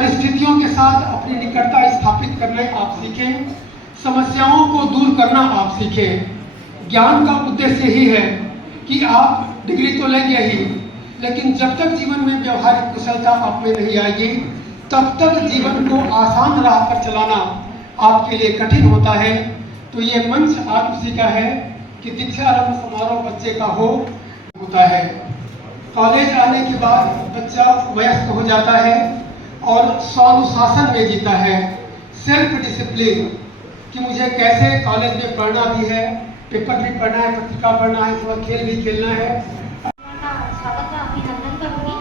परिस्थितियों के साथ अपनी निकटता स्थापित करना आप सीखें, समस्याओं को दूर करना आप सीखें। ज्ञान का उद्देश्य ही है कि आप डिग्री तो लेंगे ही, लेकिन जब तक जीवन में व्यवहारिक कुशलता आप में नहीं आएगी तब तक जीवन को आसान राह पर चलाना आपके लिए कठिन होता है। तो ये मंच आज उसी का है कि दीक्षारंभ समारोह बच्चे का होता है। कॉलेज आने के बाद बच्चा वयस्क हो जाता है और स्वानुशासन में जीता है, सेल्फ डिसिप्लिन, कि मुझे कैसे कॉलेज में पढ़ना भी है, पेपर भी पढ़ना है, पत्रिका पढ़ना है, थोड़ा खेल भी खेलना है। स्वागत का अभिनंदन करूँगी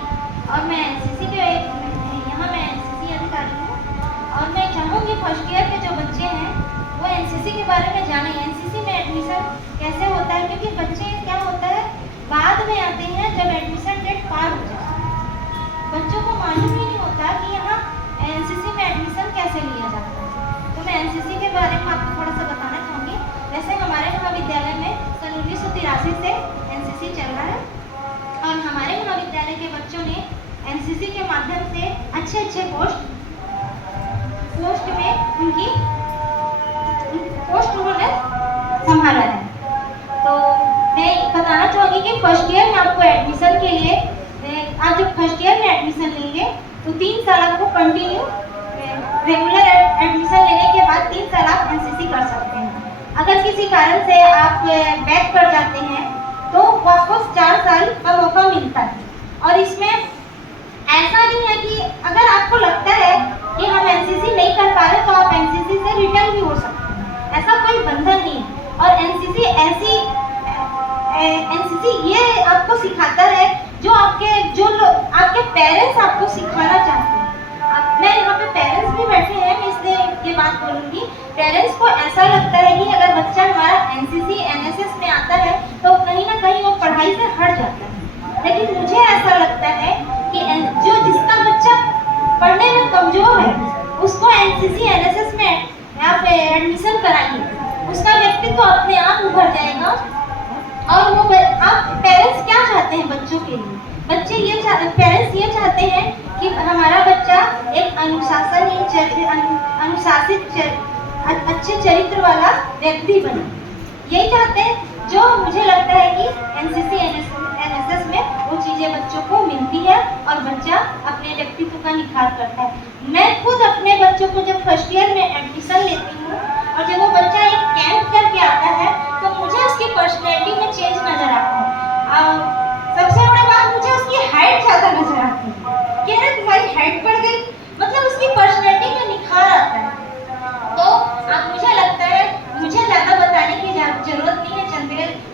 और मैं एनसीसी के यहाँ मैं एनसीसी अधिकारी हूँ और मैं चाहूँगी फर्स्ट ईयर के जो बच्चे हैं वो एनसीसी के बारे में जानें, एनसीसी में एडमिशन कैसे होता है, क्योंकि बच्चे क्या होता है बाद में आते हैं जब एडमिशन डेट पार हो जाए, बच्चों को मालूम ही नहीं होता कि यहाँ एनसीसी में एडमिशन कैसे लिया जाता है। तो मैं एनसीसी के बारे में आपको थोड़ा सा बताना चाहूँगी। वैसे हमारे महाविद्यालय में सन 1983 से एनसीसी चल रहा है और हमारे महाविद्यालय के बच्चों ने एनसीसी के माध्यम से अच्छे पोस्ट में उनकी पोस्ट उन्होंने संभाला है। तो मैं बताना चाहूँगी कि फर्स्ट ईयर में आपको एडमिशन के लिए आप जब फर्स्ट ईयर में एडमिशन लेंगे तो 3 साल आपको कंटिन्यू रेगुलर एडमिशन लेने के बाद 3 साल आप एनसीसी कर सकते हैं। अगर किसी कारण से आप बैक कर जाते हैं तो वापस 4 साल का मौका मिलता है। और इसमें ऐसा नहीं है कि अगर आपको लगता है कि हम एनसीसी नहीं कर पा रहे तो आप एनसीसी से रिटर्न भी हो सकते हैं, ऐसा कोई बंधन नहीं है। और एनसीसी ये आपको सिखाता है जो आपके पेरेंट्स आपको सिखाना चाहते हैं। मैं यहाँ पे पेरेंट्स भी बैठे हैं, मैं इसलिए ये बात बोलूँगी। पेरेंट्स को ऐसा लगता है कि अगर बच्चा हमारा एनसीसी एनएसएस में आता है तो कहीं ना कहीं वो पढ़ाई से हट जाता है, लेकिन मुझे ऐसा लगता है कि जिसका बच्चा पढ़ने में कमजोर है उसको एनसीसी एनएसएस में आप एडमिशन कराइए, उसका व्यक्तित्व अपने आप उभर जाएगा। और वो आप पेरेंट्स क्या चाहते हैं बच्चों के लिए? पेरेंट्स ये चाहते हैं कि हमारा बच्चा एक अनुशासित अच्छे चरित्र वाला व्यक्ति बने, यही चाहते हैं। जो मुझे लगता है कि एनसीसी एनएसएस में वो चीज़ें बच्चों को मिलती है और बच्चा अपने व्यक्तित्व का निखार करता है। मैं खुद अपने बच्चों को जब फर्स्ट ईयर में एडमिशन लेती हूँ और जब वो बच्चा एक कैंप करके आता है तो मुझे उसकी पर्सनैलिटी में चेंज नजर आता है। सबसे बड़ी बात, मुझे उसकी हाइट ज़्यादा नजर आती है कि अरे तुम्हारी हाइट बढ़ गई, मतलब उसकी पर्सनैलिटी में निखार आता है। तो अब मुझे लगता है मुझे ज़्यादा बताने की जरूरत नहीं है।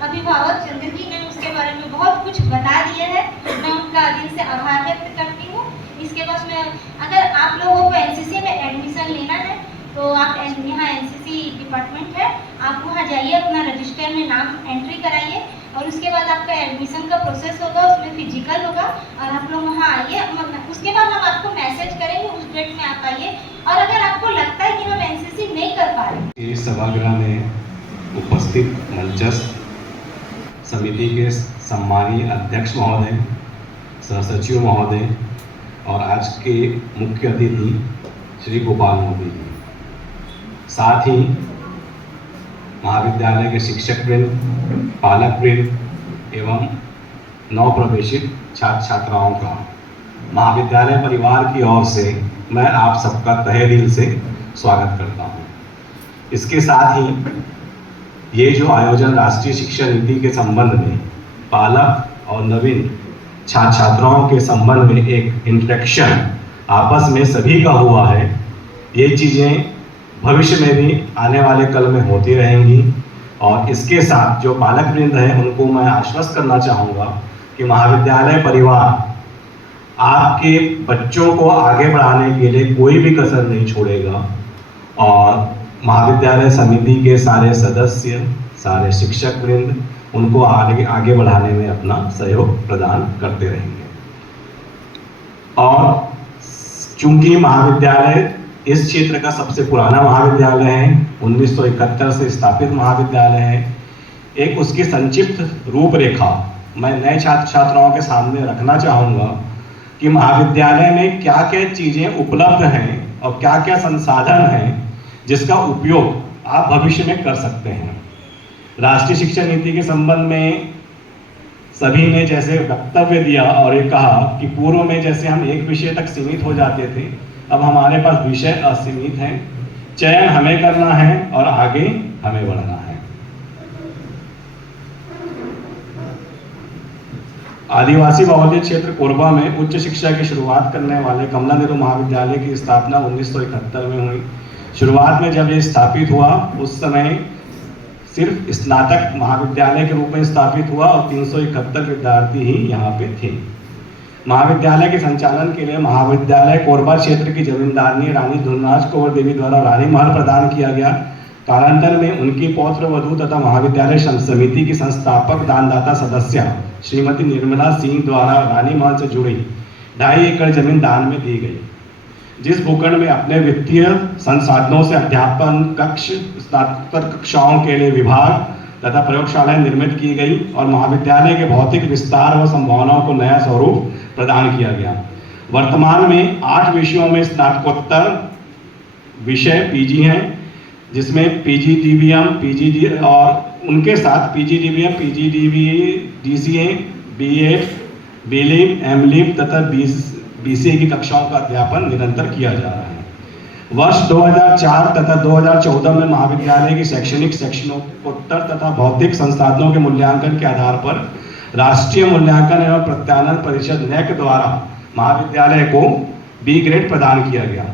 अभिभावक चंद्र जी ने उसके बारे में बहुत कुछ बता दिया है, मैं उनका दिल से आभार व्यक्त करती हूँ। इसके बाद में अगर आप लोगों को एनसीसी में एडमिशन लेना है तो आप यहाँ एनसीसी डिपार्टमेंट है, आप वहाँ जाइए, अपना रजिस्टर में नाम एंट्री कराइए और उसके बाद आपका एडमिशन का प्रोसेस होगा, उसमें फिजिकल होगा और आप लोग वहाँ आइए। उसके बाद हम आपको मैसेज करेंगे, उस डेट में आप आइए। और अगर आपको लगता है कि हम एनसीसी नहीं कर पा रहे, इस सभागृह में उपस्थित मंचस्थ समिति के सम्मानीय अध्यक्ष महोदय, सहसचिव महोदय और आज के मुख्य अतिथि श्री गोपाल मोदी जी, साथ ही महाविद्यालय के शिक्षकवृंद, पालकवृंद एवं नवप्रवेशित छात्र छात्राओं का महाविद्यालय परिवार की ओर से मैं आप सबका तहे दिल से स्वागत करता हूँ। इसके साथ ही ये जो आयोजन राष्ट्रीय शिक्षा नीति के संबंध में पालक और नवीन छात्र छात्राओं के संबंध में एक इंटरेक्शन आपस में सभी का हुआ है, ये चीज़ें भविष्य में भी आने वाले कल में होती रहेंगी। और इसके साथ जो पालक वृंद हैं उनको मैं आश्वस्त करना चाहूँगा कि महाविद्यालय परिवार आपके बच्चों को आगे बढ़ाने के लिए कोई भी कसर नहीं छोड़ेगा और महाविद्यालय समिति के सारे सदस्य, सारे शिक्षक वृंद उनको आगे बढ़ाने में अपना सहयोग प्रदान करते रहेंगे। और चूंकि महाविद्यालय इस क्षेत्र का सबसे पुराना महाविद्यालय है, 1971 से स्थापित महाविद्यालय है, एक उसकी संक्षिप्त रूपरेखा मैं नए छात्र छात्राओं के सामने रखना चाहूँगा कि महाविद्यालय में क्या क्या चीज़ें उपलब्ध हैं और क्या क्या संसाधन हैं जिसका उपयोग आप भविष्य में कर सकते हैं। राष्ट्रीय शिक्षा नीति के संबंध में सभी ने जैसे वक्तव्य दिया और ये कहा कि पूर्व में जैसे हम एक विषय तक सीमित हो जाते थे, अब हमारे पास विषय असीमित हैं, चयन हमें करना है और आगे हमें बढ़ना है। आदिवासी बहुल्य क्षेत्र कोरबा में उच्च शिक्षा की शुरुआत करने वाले कमला नेहरू महाविद्यालय की स्थापना 1971 में हुई। शुरुआत में जब ये स्थापित हुआ उस समय सिर्फ स्नातक महाविद्यालय के रूप में स्थापित हुआ और 371 विद्यार्थी ही यहाँ पे थे। महाविद्यालय के संचालन के लिए महाविद्यालय कोरबा क्षेत्र की जमींदारनी रानी धुनराज कौर देवी द्वारा रानी महल प्रदान किया गया। कालांतर में उनकी पौत्र वधू तथा महाविद्यालय समिति की संस्थापक दानदाता सदस्य श्रीमती निर्मला सिंह द्वारा रानी महल से जुड़ी 2.5 एकड़ जमीन दान में दी गई, जिस भूखंड में अपने वित्तीय संसाधनों से अध्यापन कक्ष, स्नातक कक्षाओं के लिए विभाग तथा प्रयोगशालाएं निर्मित की गई और महाविद्यालय के भौतिक विस्तार व संभावनाओं को नया स्वरूप प्रदान किया गया। वर्तमान में 8 विषयों में स्नातकोत्तर विषय पीजी हैं, जिसमें पीजीडीबीएम, पीजीडी और उनके साथ पीजीडीबीएम, पीजीडीसीए, बीएड, बीलिम, एमलिम तथा बीसीए की कक्षाओं का अध्यापन निरंतर किया जा रहा है। वर्ष 2004 तथा 2014 में महाविद्यालय की शैक्षणिक शैक्षणोत्तर तथा भौतिक संसाधनों के मूल्यांकन के आधार पर राष्ट्रीय मूल्यांकन एवं प्रत्यानयन परिषद NAAC द्वारा महाविद्यालय को बी ग्रेड प्रदान किया गया।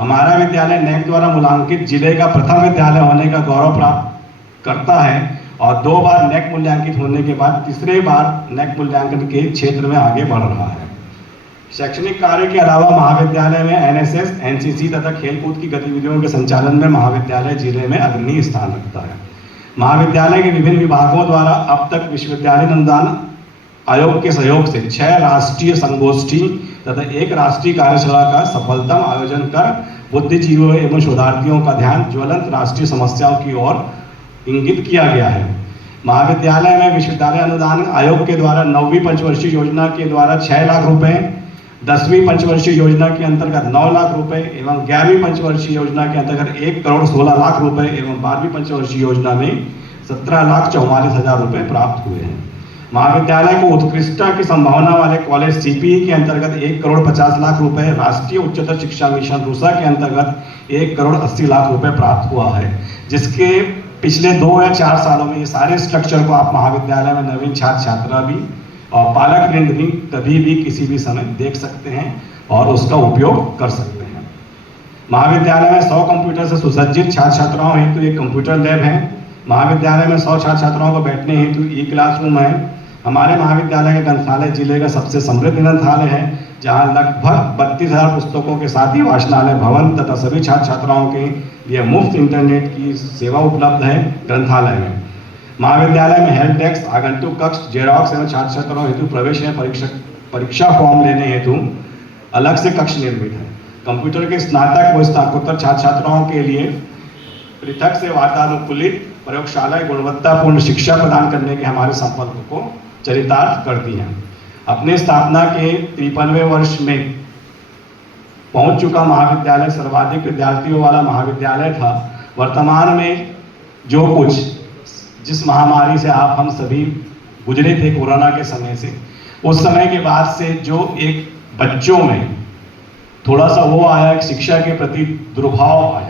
हमारा विद्यालय NAAC द्वारा मूल्यांकित जिले का प्रथम विद्यालय होने का गौरव प्राप्त करता है और 2 बार NAAC मूल्यांकित होने के बाद तीसरे बार NAAC मूल्यांकन के क्षेत्र में आगे बढ़ रहा है। शैक्षणिक कार्य के अलावा महाविद्यालय में NSS, NCC तथा खेलकूद की गतिविधियों के संचालन में महाविद्यालय जिले में अग्रणी स्थान रखता है। महाविद्यालय के विभिन्न विभागों द्वारा अब तक विश्वविद्यालय अनुदान आयोग के सहयोग से 6 राष्ट्रीय संगोष्ठी तथा 1 राष्ट्रीय कार्यशाला का सफलतम आयोजन कर बुद्धिजीवियों एवं शोधार्थियों का ध्यान ज्वलंत राष्ट्रीय समस्याओं की ओर इंगित किया गया है। महाविद्यालय में विश्वविद्यालय अनुदान आयोग के द्वारा 9वीं पंचवर्षीय योजना के द्वारा 6 लाख रुपए, 10वीं पंचवर्षीय योजना के अंतर्गत 9 लाख रुपए एवं 11वीं पंचवर्षीय योजना के अंतर्गत 1 करोड़ 16 लाख रुपए एवं 12वीं पंचवर्षीय योजना में 17,44,000 रुपए प्राप्त हुए हैं। महाविद्यालय को उत्कृष्टता की संभावना वाले कॉलेज CPE के अंतर्गत 1 करोड़ 50 लाख रुपए, राष्ट्रीय उच्चतर शिक्षा मिशन रूसा के अंतर्गत 1 करोड़ 80 लाख रुपए प्राप्त हुआ है, जिसके पिछले 2 या 4 सालों में ये सारे स्ट्रक्चर को आप महाविद्यालय में नवीन छात्र छात्रा भी और पालक वृंद भी कभी भी किसी भी समय देख सकते हैं और उसका उपयोग कर सकते हैं। महाविद्यालय में 100 कंप्यूटर से सुसज्जित छात्र छात्राओं हेतु एक कंप्यूटर लैब है। महाविद्यालय में 100 छात्र छात्राओं को बैठने हेतु ई-क्लासरूम है। हमारे महाविद्यालय का ग्रंथालय जिले का सबसे समृद्ध ग्रंथालय है, जहां लगभग 32,000 पुस्तकों के साथ ही वाचनालय भवन तथा सभी छात्र छात्राओं के लिए मुफ्त इंटरनेट की सेवा उपलब्ध है। ग्रंथालय में महाविद्यालय में हेल्प डेस्क, आगंतुक कक्ष, जेरॉक्स एवं छात्र छात्राओं हेतु प्रवेश एवं परीक्षा फॉर्म लेने हेतु अलग से कक्ष निर्मित है। कंप्यूटर के स्नातक व स्नातकोत्तर छात्र छात्राओं के लिए पृथक से वातानुकूलित प्रयोगशालाएं गुणवत्तापूर्ण शिक्षा प्रदान करने के हमारे संकल्प को चरितार्थ करती हैं। अपने स्थापना के 53वें वर्ष में पहुंच चुका महाविद्यालय सर्वाधिक विद्यार्थियों वाला महाविद्यालय था। वर्तमान में जो कुछ जिस महामारी से हम सभी गुजरे थे कोरोना के समय से, उस समय के बाद से जो एक बच्चों में थोड़ा सा वो आया, शिक्षा के प्रति दुर्भाव आया,